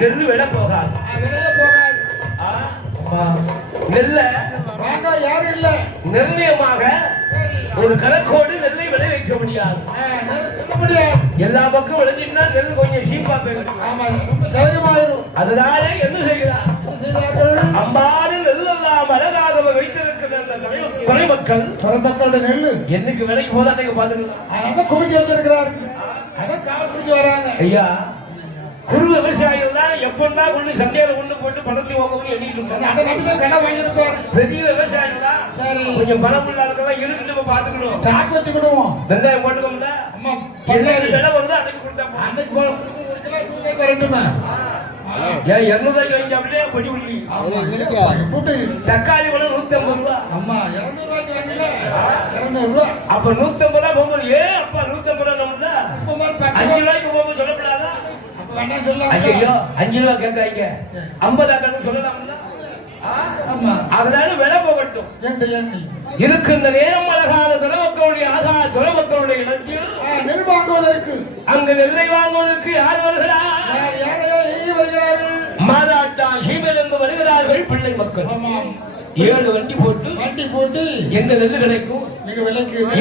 நெல்லு விட போகாது. நெல்ல வாங்க யாரும் இல்ல. நிர்ணயமாக ஒரு கணக்கோடு நெல்லை விளை வைக்க முடியாது. எல்லா பக்கம் விளைஞ்சின்னா நெல் கொஞ்சம் சீப்பா போயிடும். ரொம்ப சௌகரியமாயிரும். அதனால என்ன செய்கிறார்? அம்பாறு நெல்லெல்லாம் அழகாக வைத்திருக்கிற துறைமக்களோட நெல்லு என்னைக்கு விலைக்கு போதா நீங்க பாத்துக்கலாம். அதான் குமிச்சு வச்சிருக்கிறாரு. அதான் காவல் பிடிச்சு வராங்க. ஐயா குறு விவசாயிகள் தான் எப்படின்னா கொண்டு சந்தையில கொண்டு போட்டு பணத்தை வாங்கணும்னு எண்ணிட்டு இருக்காங்க. அதை நம்பிதான் கடை வாங்கியிருப்பாரு. பெரிய விவசாயிகளா சரி கொஞ்சம் பணம் இல்லாதவங்க இருக்கு நம்ம பாத்துக்கணும். ஸ்டாக் வச்சுக்கிடுவோம். வெங்காயம் போட்டுக்கோம்ல. அம்மா பல்லாயிரம் விலை வருது அன்னைக்கு கொடுத்தா அன்னைக்கு வரட்டுமா? ஏன் 200 ரூபாய்க்கு வாங்கி அப்படியே பொடி உள்ளி தக்காளி கூட 150 ரூபா. அம்மா 200 ரூபாய்க்கு வாங்கல 200 ரூபா. அப்ப 150 ரூபா போகும்போது ஏன் அப்பா 150 ரூபா நம்மள 5 ரூபாய்க்கு போகும்போது சொல்லப்படாதா? ஐயோ 5 ரூபா கேட்காங்க 50 ஆக்கணும் சொல்லலாம்ல. அதனால விலை போகட்டும். இருக்கின்ற நேரம் அழகான துறமக்களுடைய துறமக்களுடைய இடத்தில் நெல் வாங்குவதற்கு அங்கு நெல்லை வாங்குவதற்கு யார் வருகிறார்? மாதாட்டா சீமையிலிருந்து வருகிறார்கள் பிள்ளை மக்கள். 7 வண்டி போட்டு எங்க நெல்லு கிடைக்கும்,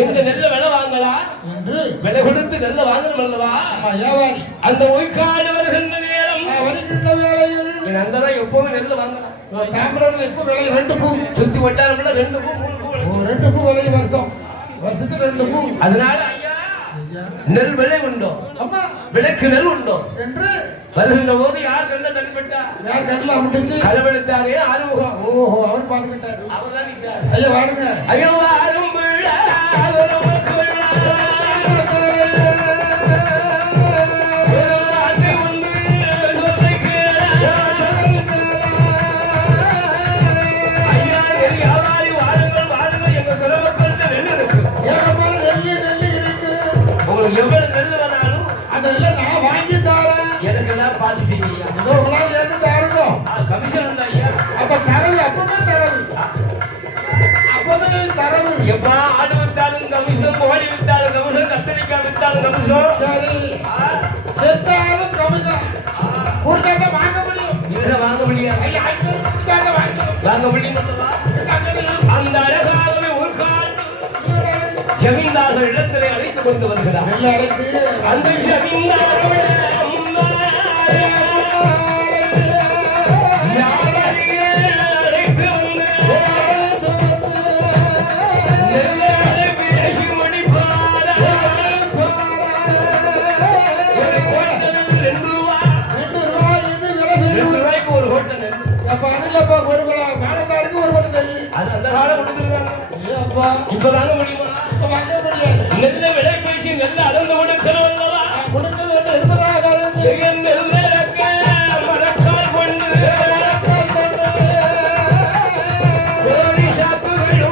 எங்க நெல்ல விலை வாங்கலாம் என்று விலை கொடுத்து நெல்ல வாங்கணும் அல்லவா? அந்த ஒய்க்காடு வருகின்ற நேரம் வேளையில் அங்கதான் எப்பவுமே நெல்ல வாங்கலாம். எப்ப விலை 2 பூ சுத்தி வட்டாரம்ல 2 பூ 3 பூ 2 பூ விலை வருஷத்துக்கு 2 பூ. அதனால நெல் விலை உண்டோ விலைக்கு நெல் உண்டோ என்று வருகின்ற போது யார் கண்ட தனிப்பட்டா யார் கண்ணில் முடிச்சு களவெடுத்தாரே ஆறுமுகம். ஓஹோ அவர் பாத்துக்கிட்டாரு. அவர் தான் நிற்கிறார். ஐயா வாருங்க. ஐயோ வாரும் எவ்வளவு நெல் வேணாலும் அந்த நெல்லை நான் வாங்கி தரேன். எனக்கு எல்லாம் பார்த்து செய்யா. ஏதோ உங்களால் என்ன தரணும்? கமிஷன் உண்டா ஐயா? அப்ப தரவு அப்பவே தரவு எப்பா ஆடு வித்தாலும் கமிஷன், கோழி வித்தாலும் கமிஷன், கத்திரிக்காய் வித்தாலும் கமிஷன். சரி செத்தாலும் கமிஷன் கொடுத்தா வாங்க முடியும். இல்ல வாங்க முடியாது. வாங்க முடியும். அந்த அழகாகவே ஒரு காட்டு ஜமீன்தார்கள் இடத்திலே அழைத்துக் கொண்டு வருகிறார். அந்த ஜமீன்தார்கள் இப்பதாங்க முடியுமா? நெல்ல விலை பேசி நெல்ல அளந்து கொடுக்கணும் அல்லவா? கொடுக்க வேண்டும் என்பதாக மரக்கால் கொண்டு கோழி சாப்புகள்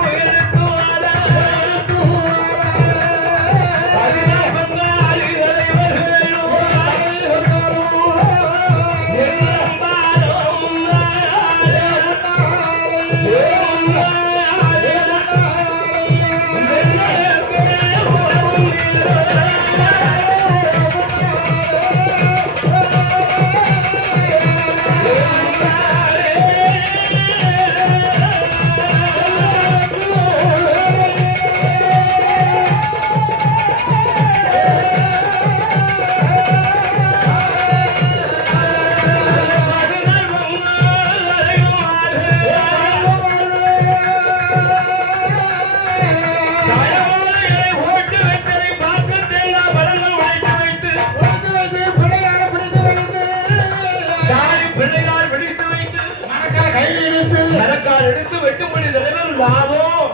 எடுத்து வெட்டும்படி தலைவர் லாபம்.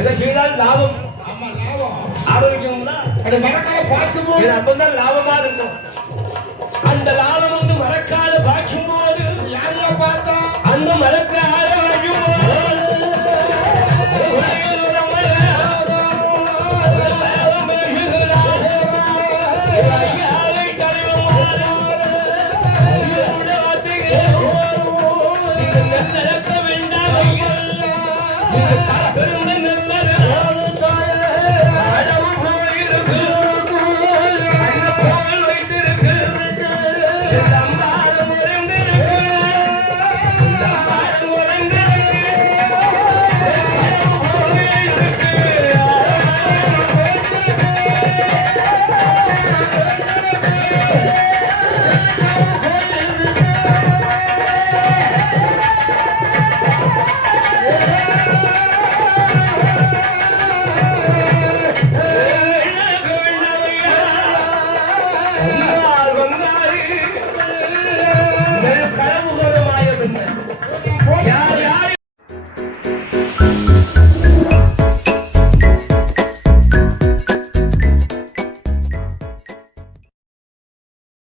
எதை செய்தாலும் லாபம். ஆரோக்கியம்னா அப்பதான் லாபமா இருக்கும். அந்த லாபம் வந்து மரக்கால பாய்ச்சும் போது யாரையா பார்த்தா அந்த மரக்கால